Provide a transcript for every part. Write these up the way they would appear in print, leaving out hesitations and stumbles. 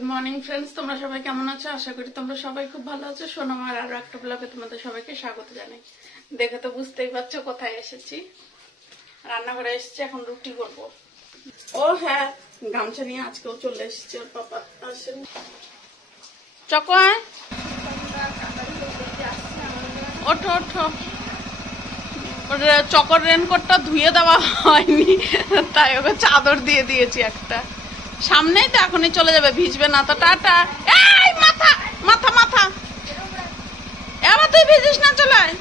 Good morning friends, তোমরা সবাই কেমন আছো? আশা করি তোমরা সবাই খুব ভালো আছো। সোনামার আরো একটা ব্লগে তোমাদের সবাইকে স্বাগত জানাই। দেখে তো বুঝতেই পারছো কোথায় এসেছি। রান্নাঘরে এসেছি, এখন রুটি করব। ও হ্যাঁ, গামছা নিয়ে আজকেও চলে এসেছি, ওর পাপা আসেন। চকোয় ওঠো ওঠো, চকর রেনকোটটা ধুয়ে দেওয়া হয়নি, তাই ওকে চাদর দিয়ে দিয়েছি একটা। সামনেই তো, এখনই চলে যাবে, ভিজবে না তো। টাটা। এই মাথা মাথা মাথা, এবার তুই ভিজিস না, চলে আয়।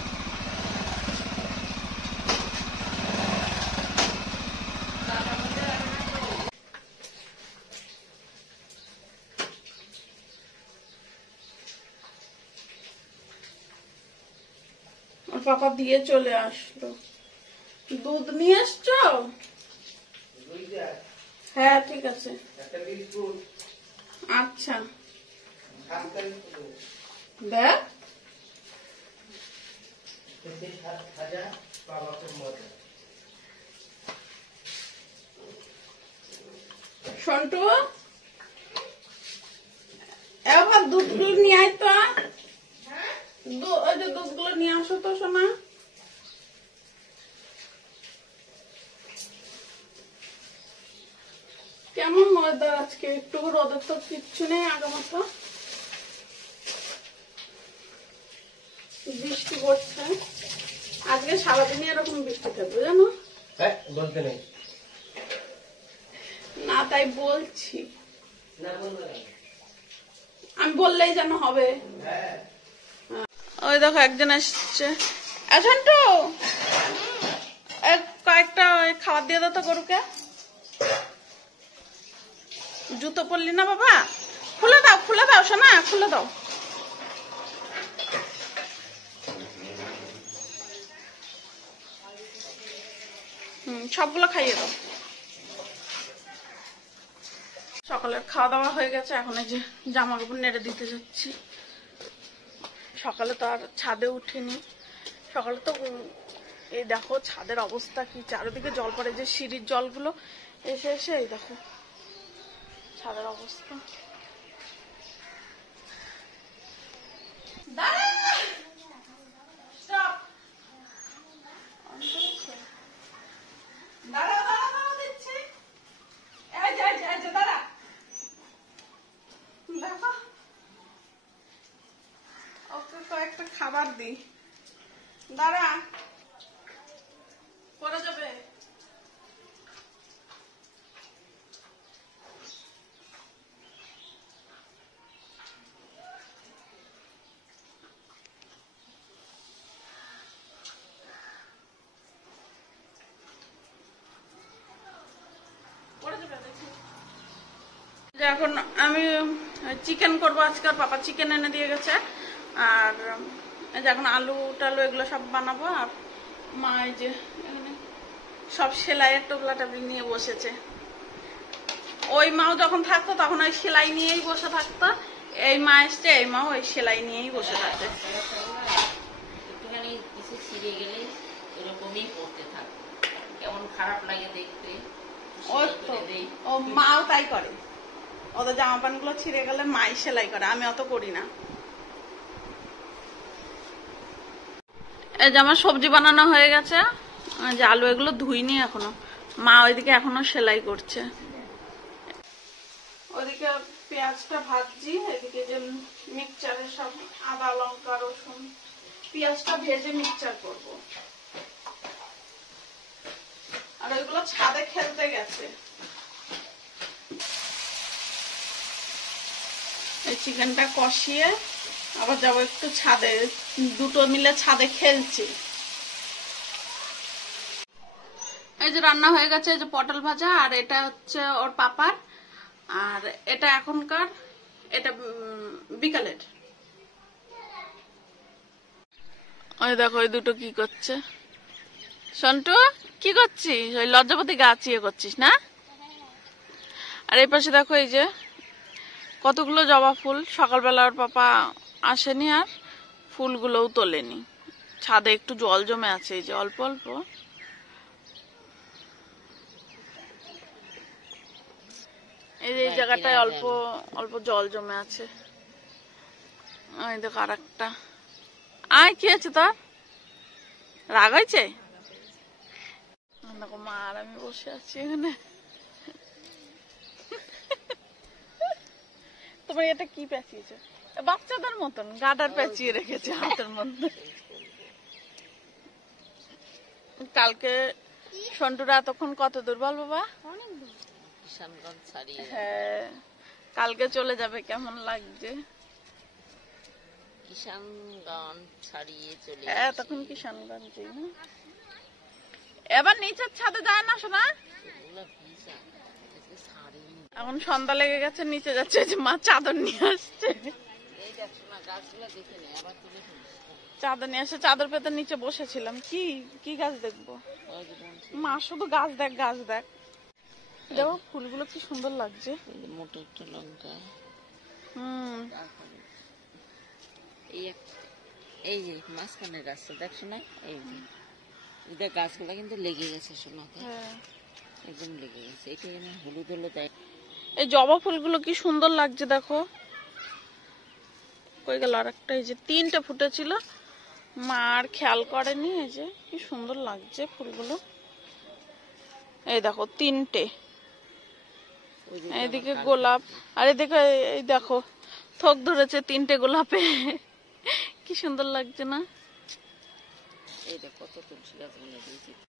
ওর পাপা দিয়ে চলে আসলো। দুধ নিয়ে এসছো? হ্যাঁ ঠিক আছে, আচ্ছা দেখ। সন্টু, এবার দুধগুলো নিয়ে আয় তো, ওই যে দুধগুলো নিয়ে আসো তো সোনা। কেমন ওয়েদার আজকে? একটু রোদের তো কিচ্ছু নেই আগের মতো, বৃষ্টি পড়ছে। আজকে সারাদিনই এরকম বৃষ্টি থাকবে জানো? বলতে নেই না, তাই বলছি, আমি বললেই যেন হবে। ওই দেখো একজন এসছে। তো কয়েকটা খাবার দিয়ে দাও তো গরুকে। জুতো পরলি না বাবা? খুলে দাও, খুলে দাও সোনা, খুলে দাও। সবগুলো খাইয়ে দাও। সকালের খাওয়া দাওয়া হয়ে গেছে, এখন এই যে জামা কাপড় নেড়ে দিতে যাচ্ছি। সকালে তো আর ছাদে উঠিনি। সকালে তো এই দেখো ছাদের অবস্থা কি, চারিদিকে জল পড়ে, যে সিঁড়ির জলগুলো এসে এসে এই দেখো ছাদের অবস্থা। কয়েকটা খাবার দি, দাঁড়া, পরে যাবে। এখন আমি চিকেন করবো আজকে, পাপা চিকেন এনে দিয়ে গেছে। আর এখন আলু টালু এগুলো সব বানাবো। আর মা এই যে এখানে সব সেলাইয়ের টোপলা টাবলি নিয়ে বসেছে। ওই মাও যখন থাকতো তখন ওই সেলাই নিয়েই বসে থাকতো। এই মা এসছে, এই মাও ওই সেলাই নিয়েই বসে থাকে। একটুখানি কিছু ছিঁড়ে গেলে এরকমই পড়তে থাকে, কেমন খারাপ লাগে দেখতে। ও মাও তাই করে, ওদের জামা প্যান্ট গুলো ছিঁড়ে গেলে মাই সেলাই করে, আমি অত করি না। এই যে আমার সবজি বানানো হয়ে গেছে, যে আলু এগুলো ধুইনি এখনো। মা ওইদিকে এখনো সেলাই করছে। ওইদিকে পেঁয়াজটা ভাজছি, এদিকে যে মিক্সচারে সব আদা লঙ্কা রসুন পেঁয়াজটা ভেজে মিক্সচার করব। আর ওইগুলো ছাদে খেলতে গেছে। এই চিকেনটা কষিয়ে আবার যাবো একটু ছাদে, দুটো মিলে ছাদে খেলছি। এই যে রান্না হয়ে গেছে, এই যে পটল ভাজা, আর এটা হচ্ছে ওর পাপার, আর এটা এখনকার, এটা বিকালের। ওই দেখো ওই দুটো কি করছে। সন্টু কি করছিস? ওই লজ্জাপতি গাছ ইয়ে করছিস না? আর এই পাশে দেখো এই যে কতগুলো জবা ফুল। সকালবেলা ওর পাপা আসেনি আর ফুলগুলোও তোলেনি। ছাদে একটু জল জমে আছে, এই যে অল্প অল্প। এই যে এই জায়গাটায় অল্প অল্প জল জমে আছে। ওই দেখো আর একটা। আয় কি আছে তোর, রাগ হয়েছে? দেখো মা আর আমি বসে আছি এখানে। তোমার এটা কি পেঁচিয়েছে? বাচ্চাদের মতন গাডার পেঁচিয়ে রেখেছে হাতের মধ্যে। কালকে সন্টুরা এতক্ষণ কত দুর্বল বাবা, কিষানগঞ্জ ছাড়িয়ে। হ্যাঁ কালকে চলে যাবে, কেমন লাগছে? কিষানগঞ্জ ছাড়িয়ে চলে। হ্যাঁ তখন কিষানগঞ্জে না, এবার নিচের ছাদে যায় না শোনা। এখন সন্ধ্যা লেগে গেছে, নিচে যাচ্ছে, যে মা চাদর নিয়ে আসছে। চাদর নিয়ে আসে, চাদর পেতে নিচে বসেছিলাম। কি কি গাছ দেখবো মা, শুধু গাছ দেখ গাছ দেখ। দেখো ফুলগুলো কি সুন্দর লাগছে। মোটা একটা লঙ্কা। এই যে মাঝখানের গাছটা দেখছো না, এই যে গাছগুলা কিন্তু লেগে গেছে সোনাকে, একদম লেগে গেছে। এটা হলুদ হলুদ। এই জবা ফুলগুলো কি সুন্দর লাগছে দেখো। কই গেল আরেকটা? এই যে তিনটা ফুটেছিল, মা আর খেয়াল করেনি। এই যে কি সুন্দর লাগছে ফুলগুলো। এই দেখো তিনটে, এইদিকে গোলাপ, আর এদিকে এই দেখো থোক ধরেছে তিনটে গোলাপে। কি সুন্দর লাগছে না?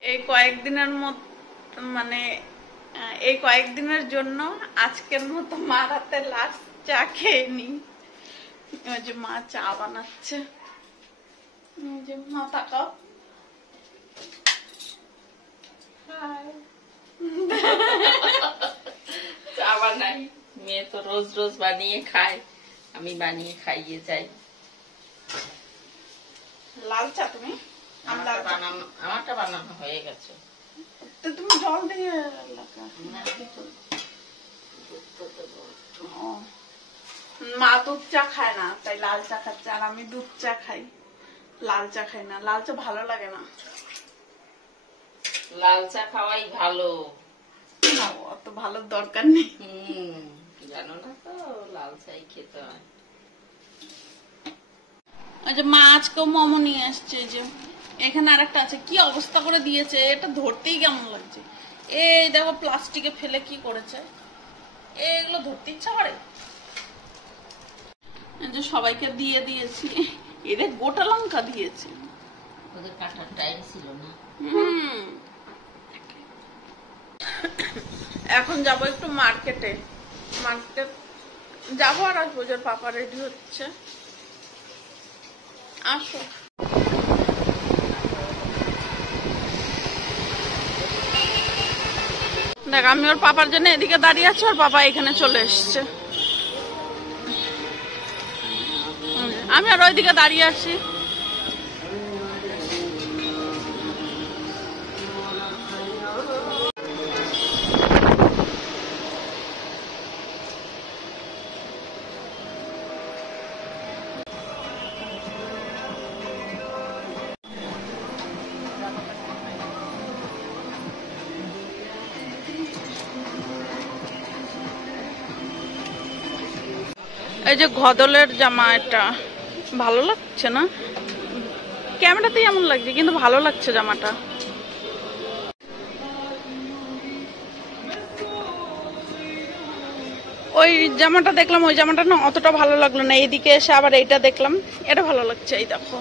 এই কয়েকদিনের মানে এই কয়েকদিনের জন্য আজকের মতো মা রাতে লাস্ট চা খেয়ে নি। ওই যে মা চা বানাচ্ছে, যে মা তাকাও। চা বানাই, মেয়ে তো রোজ রোজ বানিয়ে খায়, আমি বানিয়ে খাইয়ে যাই। লাল চা তুমি? আমারটা বানানো হয়ে গেছে। তুমি জল দিয়ে মা দুধ চা খায় না, তাই লাল চা খাচ্ছে। আর আমি দুধ চা খাই, লাল চা খাই না। লাল চা ভালো লাগে না। লাল চা খাওয়াই ভালো, অত ভালো দরকার নেই। জানো না তো, লাল চাই খেতে হয়। আচ্ছা মা আজকেও মোমো নিয়ে আসছে। যে এখানে আরেকটা আছে, কি অবস্থা করে দিয়েছে, এটা ধরতেই কেমন লাগছে। এই দেখো প্লাস্টিকে ফেলে কি করেছে, এগুলো ধরতে ইচ্ছা করে। যে সবাইকে দিয়ে দিয়েছি, এদের গোটা লঙ্কা দিয়েছি। ওদের কাটার টাইম ছিল না। এখন যাবো একটু মার্কেটে, মার্কেট যাবো আর আসবো। যে পাপা রেডি হচ্ছে, আসো। দেখ আমি ওর পাপার জন্য এদিকে দাঁড়িয়ে আছি, ওর পাপা এখানে চলে এসছে। আমি আর ওইদিকে দাঁড়িয়ে আছি। এই যে ঘদলের জামা, এটা ভালো লাগছে না, ক্যামেরাতেই এমন লাগছে, কিন্তু ভালো লাগছে জামাটা। ওই জামাটা দেখলাম, ওই জামাটা না অতটা ভালো লাগলো না। এইদিকে এসে আবার এইটা দেখলাম, এটা ভালো লাগছে। এই দেখো,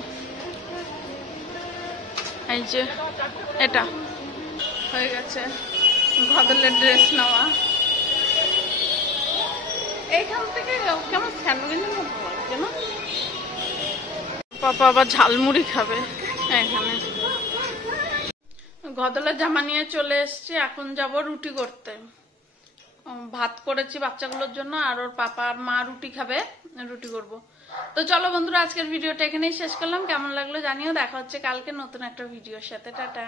এই যে এটা হয়ে গেছে ঘদলের ড্রেস নেওয়া। এইখান থেকে কেমন স্যান্ডউইচের মতো লাগছে না? পাপা আবার ঝালমুড়ি খাবে এখানে। ঘদলের জামা নিয়ে চলে এসছি, এখন যাব রুটি করতে। ভাত করেছি বাচ্চাগুলোর জন্য, আর ওর পাপা আর মা রুটি খাবে, রুটি করব। তো চলো বন্ধুরা, আজকের ভিডিওটা এখানেই শেষ করলাম। কেমন লাগলো জানিও। দেখা হচ্ছে কালকে নতুন একটা ভিডিওর সাথে। টাটা।